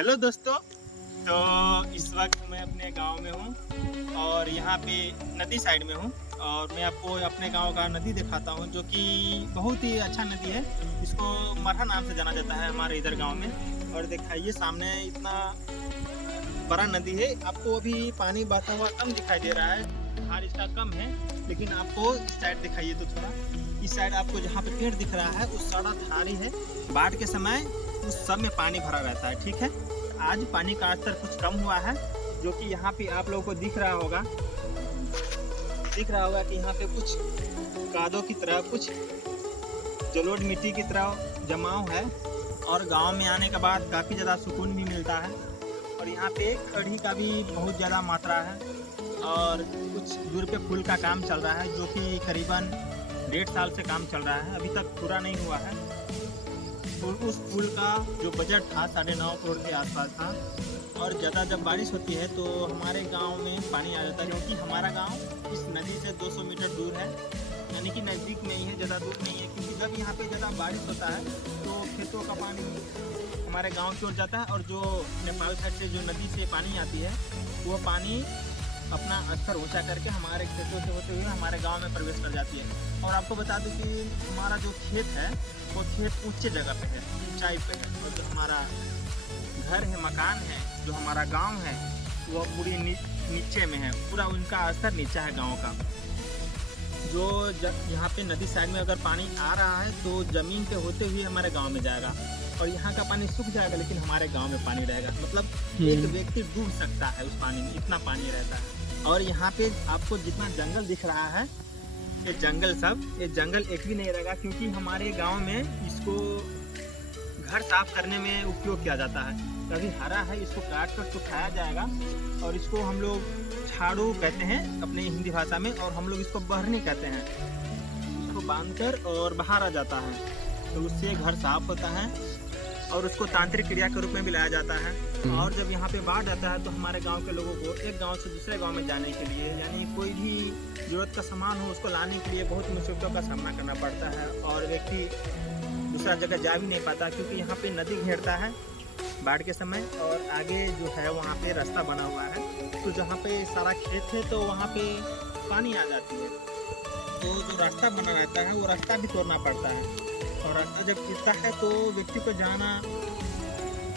Hello दोस्तों। तो इस वक्त मैं अपने गांव में हूं और यहाँ पे नदी साइड में हूं और मैं आपको अपने गांव का नदी दिखाता हूं जो कि बहुत ही अच्छा नदी है। इसको मरहा नाम से जाना जाता है हमारे इधर गांव में। और दिखाइए सामने इतना बड़ा नदी है, आपको अभी पानी बहता हुआ कम दिखाई दे रहा है, धार इसका कम है, लेकिन आपको इस साइड दिखाइए तो थोड़ा इस साइड आपको जहाँ पे पेड़ दिख रहा है उस सारा धारी है। बाढ़ के समय उस सब में पानी भरा रहता है। ठीक है, आज पानी का स्तर कुछ कम हुआ है जो कि यहाँ पे आप लोगों को दिख रहा होगा कि यहाँ पे कुछ कादों की तरह, कुछ जलोढ़ मिट्टी की तरह जमाव है और गांव में आने के बाद काफ़ी ज़्यादा सुकून भी मिलता है। और यहाँ पे खड़ी का भी बहुत ज़्यादा मात्रा है और कुछ दूर पे पुल का काम चल रहा है जो कि करीबन 1.5 साल से काम चल रहा है, अभी तक पूरा नहीं हुआ है। तो उस पुल का जो बजट था 9.5 करोड़ के आसपास था। और ज़्यादा जब बारिश होती है तो हमारे गांव में पानी आ जाता है क्योंकि हमारा गांव इस नदी से 200 मीटर दूर है, यानी कि नज़दीक में ही है, ज़्यादा दूर नहीं है। क्योंकि जब यहाँ पे ज़्यादा बारिश होता है तो खेतों का पानी हमारे गांव की ओर जाता है और जो नेपाल साइड से जो नदी से पानी आती है वो पानी अपना स्तर ऊंचा करके हमारे खेतों से होते हुए हमारे गांव में प्रवेश कर जाती है। और आपको बता दूं कि हमारा जो खेत है वो खेत ऊंचे जगह पे है, ऊंचाई पे है, और जो हमारा घर है, मकान है, जो हमारा गांव है वो पूरी नीचे में है, पूरा उनका स्तर नीचा है गांव का। जो यहाँ पे नदी साइड में अगर पानी आ रहा है तो ज़मीन पे होते हुए हमारे गांव में जाएगा और यहाँ का पानी सूख जाएगा, लेकिन हमारे गांव में पानी रहेगा। मतलब एक व्यक्ति डूब सकता है उस पानी में, इतना पानी रहता है। और यहाँ पे आपको जितना जंगल दिख रहा है, ये जंगल एक भी नहीं रहेगा क्योंकि हमारे गांव में इसको घर साफ करने में उपयोग किया जाता है। कभी हरा है, इसको काट कर सुखाया जाएगा और इसको हम लोग झाड़ू कहते हैं अपने हिंदी भाषा में, और हम लोग इसको बहरनी कहते हैं। इसको बांधकर और बाहर आ जाता है तो उससे घर साफ होता है और उसको तांत्रिक क्रिया के रूप में भी लाया जाता है। और जब यहाँ पे बाढ़ आता है तो हमारे गांव के लोगों को एक गांव से दूसरे गांव में जाने के लिए, यानी कोई भी जरूरत का सामान हो उसको लाने के लिए बहुत मुसीबतों का सामना करना पड़ता है और व्यक्ति दूसरा जगह जा भी नहीं पाता क्योंकि यहाँ पे नदी घेरता है बाढ़ के समय और आगे जो है वहाँ पे रास्ता बना हुआ है। तो जहाँ पे सारा खेत है तो वहाँ पे पानी आ जाती है, तो जो रास्ता बना रहता है वो रास्ता भी तोड़ना पड़ता है। और रास्ता जब टूटता है तो व्यक्ति को जाना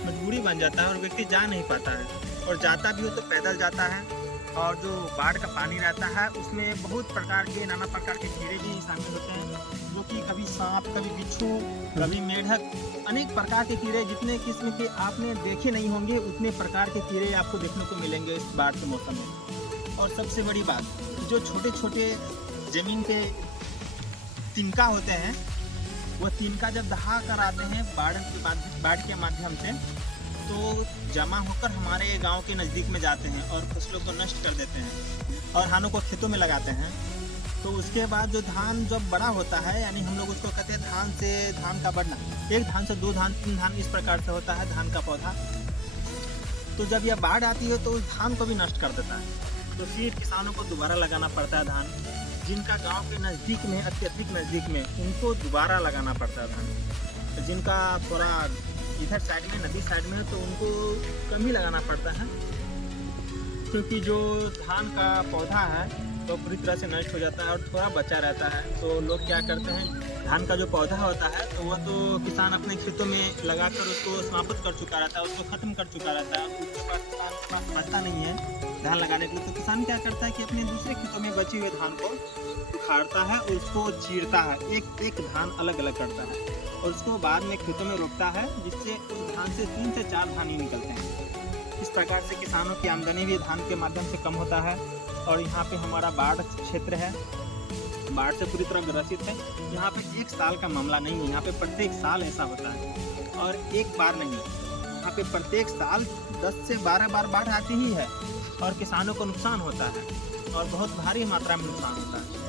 मजबूरी बन जाता है और व्यक्ति जा नहीं पाता है, और जाता भी हो तो पैदल जाता है। और जो बाढ़ का पानी रहता है उसमें बहुत प्रकार के, नाना प्रकार के कीड़े भी शामिल होते हैं, जो कि कभी सांप, कभी बिच्छू, कभी मेढक, अनेक प्रकार के कीड़े, जितने किस्म के आपने देखे नहीं होंगे उतने प्रकार के कीड़े आपको देखने को मिलेंगे इस बाढ़ के मौसम में। और सबसे बड़ी बात, जो छोटे छोटे ज़मीन पे तिनका होते हैं, वो तिनका जब दहा कर आते हैं बाढ़ के माध्यम से तो जमा होकर हमारे गांव के नज़दीक में जाते हैं और फसलों को नष्ट कर देते हैं और धानों को खेतों में लगाते हैं। तो उसके बाद जो धान जब बड़ा होता है, यानी हम लोग उसको कहते हैं धान से धान का बढ़ना, एक धान से 2 धान 3 धान इस प्रकार से होता है धान का पौधा। तो जब यह बाढ़ आती है तो उस धान को भी नष्ट कर देता है, तो फिर किसानों को दोबारा लगाना पड़ता है धान। जिनका गांव के नज़दीक में, अत्यधिक नज़दीक में, उनको दोबारा लगाना पड़ता है धान। तो जिनका थोड़ा इधर साइड में, नदी साइड में, तो उनको कम ही लगाना पड़ता है क्योंकि जो धान का पौधा है तो पूरी तरह से नष्ट हो जाता है और थोड़ा बचा रहता है। तो लोग क्या करते हैं, धान का जो पौधा होता है तो वो तो किसान अपने खेतों में लगाकर उसको समाप्त कर चुका रहता है, उसको ख़त्म कर चुका रहता है, उसके पास किसान के पास बचता नहीं है धान लगाने के लिए। तो किसान क्या करता है कि अपने दूसरे खेतों में बचे हुए धान को उखाड़ता है और उसको चीरता है, एक एक धान अलग अलग करता है और उसको बाद में खेतों में रोपता है, जिससे उस धान से 3 से 4 धान ही निकलते हैं। इस प्रकार से किसानों की आमदनी भी धान के माध्यम से कम होता है। और यहाँ पे हमारा बाढ़ क्षेत्र है, बाढ़ से पूरी तरह ग्रसित है। यहाँ पे एक साल का मामला नहीं है, यहाँ पे प्रत्येक साल ऐसा होता है और एक बार नहीं, यहाँ पे प्रत्येक साल 10 से 12 बार बाढ़ आती ही है और किसानों को नुकसान होता है और बहुत भारी मात्रा में नुकसान होता है।